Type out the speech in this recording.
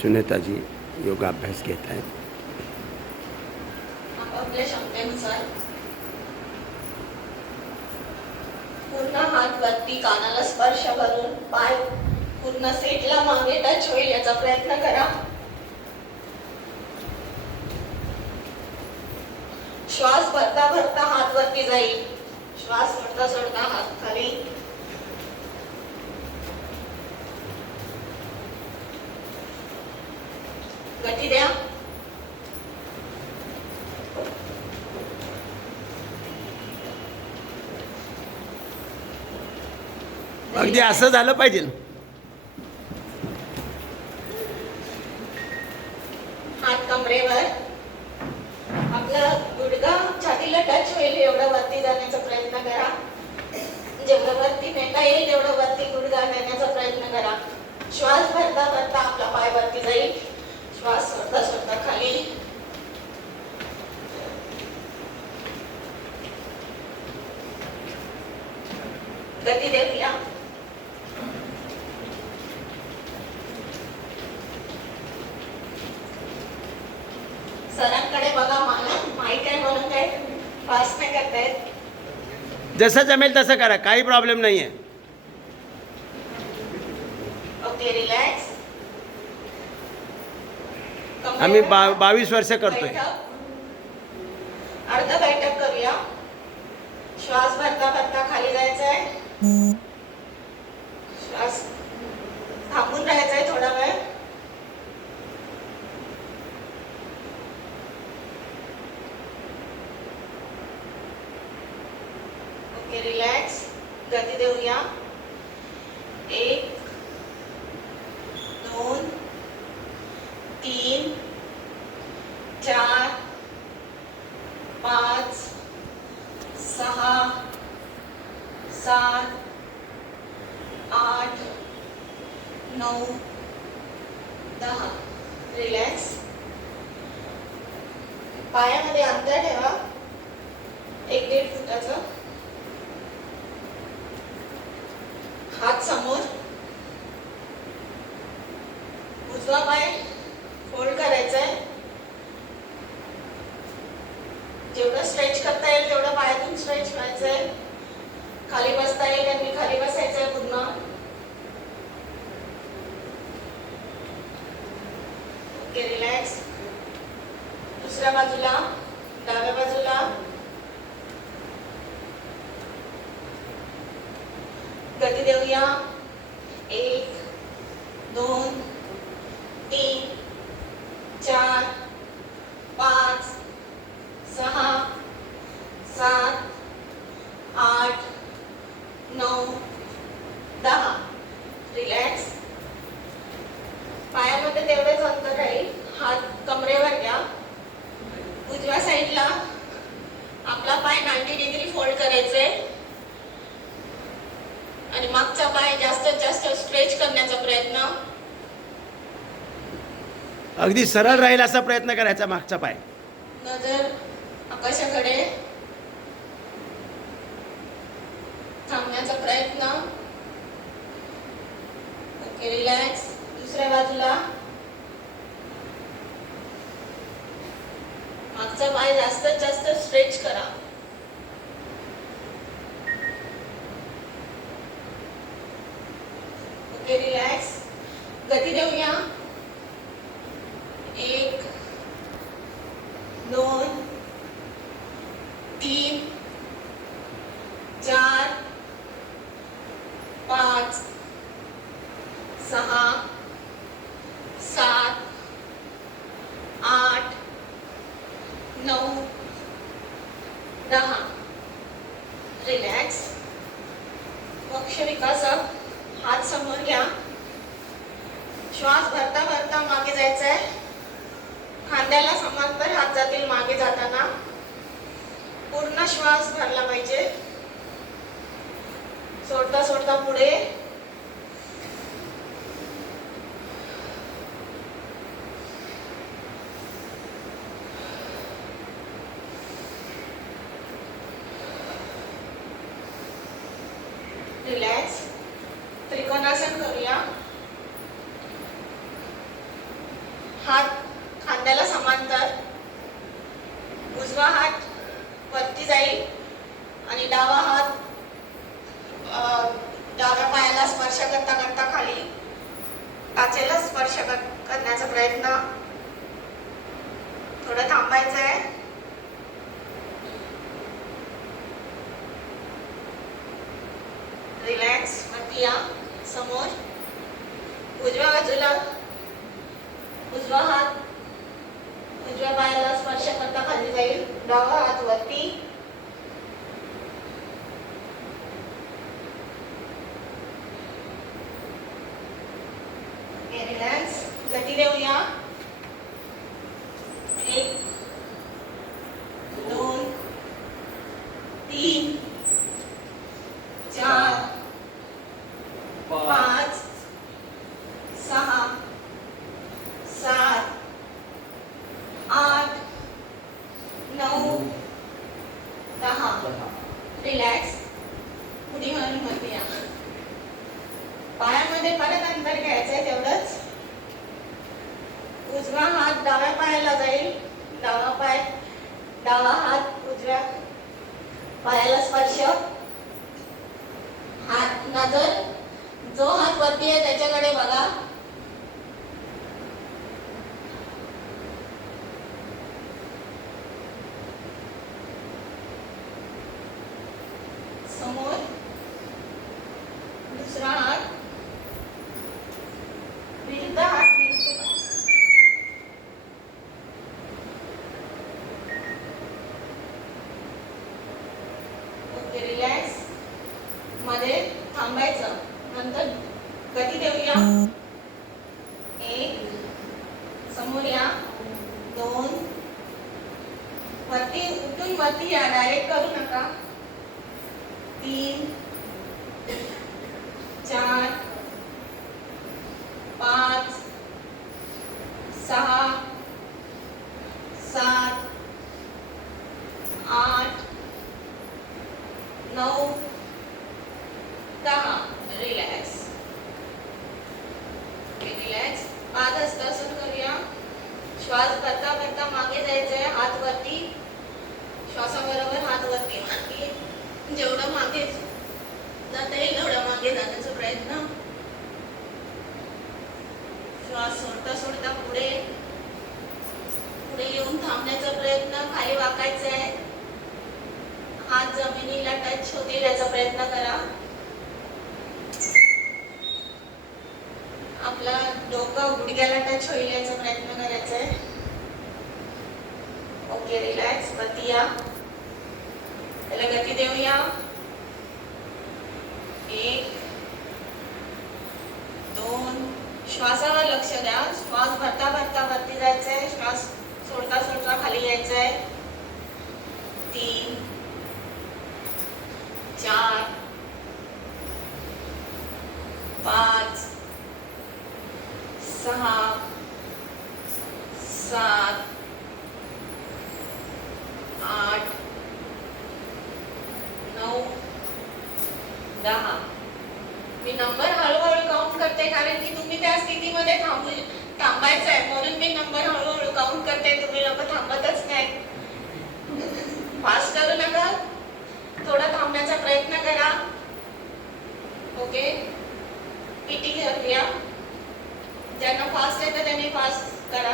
सुनेताजी योगाभ्यास घेत आहेत. पूर्ण हात वरती कानाला स्पर्श करून पाय पूर्ण सीटला मागे टच होईल याचा प्रयत्न करा. श्वास भरता भरता हात वरती जाईल. श्वास सोडता सोडता हात खाली. द्या अगदी असं झालं पाहिजे हात कमरेवर आपला गुडगा छातीला टच होईल एवढं वरती जाण्याचा प्रयत्न करा जेवढं वरती नेता येईल तेवढं वरती गुडगा नेण्याचा प्रयत्न करा श्वास भरता भरता आपला पाय वरती जाईल श्वास सोडता सोडता खाली गती देऊया सरांकडे बघा मला माहीत आहे म्हणून काय नाही करतायत. जसं जमेल तसं करा काही प्रॉब्लेम नाही आहे ओके रिलॅक्स आम्ही बा बावीस वर्ष करतोय. अर्ध बैठक करूया. श्वास भरता भरता खाली जायचं आहे श्वास थांबून राहायचा आहे हे रिलॅक्स गती देऊया. एक दोन तीन चार पाच सहा सात आठ नऊ दहा. रिलॅक्स पायामध्ये अंतर ठेवा. एक दीड फुटाचं. हात समोर. उजवा पाय फोल्ड करायचा आहे जेवढं स्ट्रेच करता येईल तेवढं पायातून स्ट्रेच व्हायचं आहे खाली बसता येईल त्यांनी खाली बसायचं आहे पूर्ण. ओके रिलॅक्स दुसऱ्या बाजूला डाव्या बाजूला गती देऊया एक दोन तीन चार पाच सहा सात आठ नऊ दहा रिलॅक्स पायामध्ये तेवढेच अंतर राहील हात कमरेवर घ्या उजव्या साईडला आपला पाय नाईन्टी डिग्री फोल्ड करायचे आणि मागचा पाय जास्तीत जास्त स्ट्रेच करण्याचा प्रयत्न. अगदी सरळ राहील असा प्रयत्न करायचा मागचा पाय. नजर आकाशाकडे. थांबण्याचा प्रयत्न. ओके रिलॅक्स गती देऊया एक दोन तीन चार पाच सहा सात आठ नऊ दहा खांद्याला समांतर हात जातील मागे जाताना पूर्ण श्वास भरला पाहिजे. सोडता सोडता पुढे. रिलॅक्स त्रिकोणासन करूया. काचेला स्पर्श करण्याचा प्रयत्न. थोडं थांबायचं आहे रिलॅक्स वरती या समोर. उजव्या बाजूला. उजवा हात. उजव्या पायाला स्पर्श करता खाली जाईल. डावा हात वरती. रिलॅक्स गती देऊया एक दोन तीन चार पाच सहा सात आठ नऊ दहा रिलॅक्स उडी मारून वरती या पायामध्ये परत अंतर घ्यायचंय तेवढंच उजवा हात डाव्या पायाला जाईल डावा पाय डावा हात पायाला स्पर्श. हात नजर. जो हात वरती आहे त्याच्याकडे बघा समोर दुसरा हात विरुद्ध हात विरुद्ध पाय. ओके रिलॅक्समध्ये थांबायचं नंतर गती देऊया? एक समोर या. दोन. वरती उठून वरती या. डायरेक्ट करू नका. तीन. चार. पाच. सहा सात आठ नऊ दहा रिलॅक्स रिलॅक्स पाच हस्तासन करूया श्वास भरता भरता मागे जायचंय हात वरती श्वासाबरोबर हात वरती आणि जेवढं मागे जाता येईल तेवढं मागे जाण्याचा प्रयत्न. श्वास सोडता सोडता पुढे पुढे येऊन थांबण्याचा प्रयत्न खाली वाकायचा आहे हात जमिनीला टच होतील याचा प्रयत्न करा. आपला डोकं गुडघ्याला टच होईल याचा प्रयत्न करायचा आहे ओके रिलॅक्स बतिया. त्याला गती देऊया. एक दोन श्वासावर लक्ष द्या. श्वास भरता भरता वरती जायचंय. श्वास सोडता सोडता खाली यायचा आहे तीन चार पाच सहा सात आठ नऊ दहा. मी नंबर हळूहळू काउंट करते कारण की तुम्ही त्या स्थितीमध्ये थांबू थांबायचं आहे. म्हणून मी नंबर हळूहळू काउंट करते. तुम्ही लोक थांबतच नाही. फास्ट करू नका. थोडा थांबण्याचा प्रयत्न करा. ओके पीटी करूया ज्यांना फास्ट येतं त्यांनी फास्ट करा.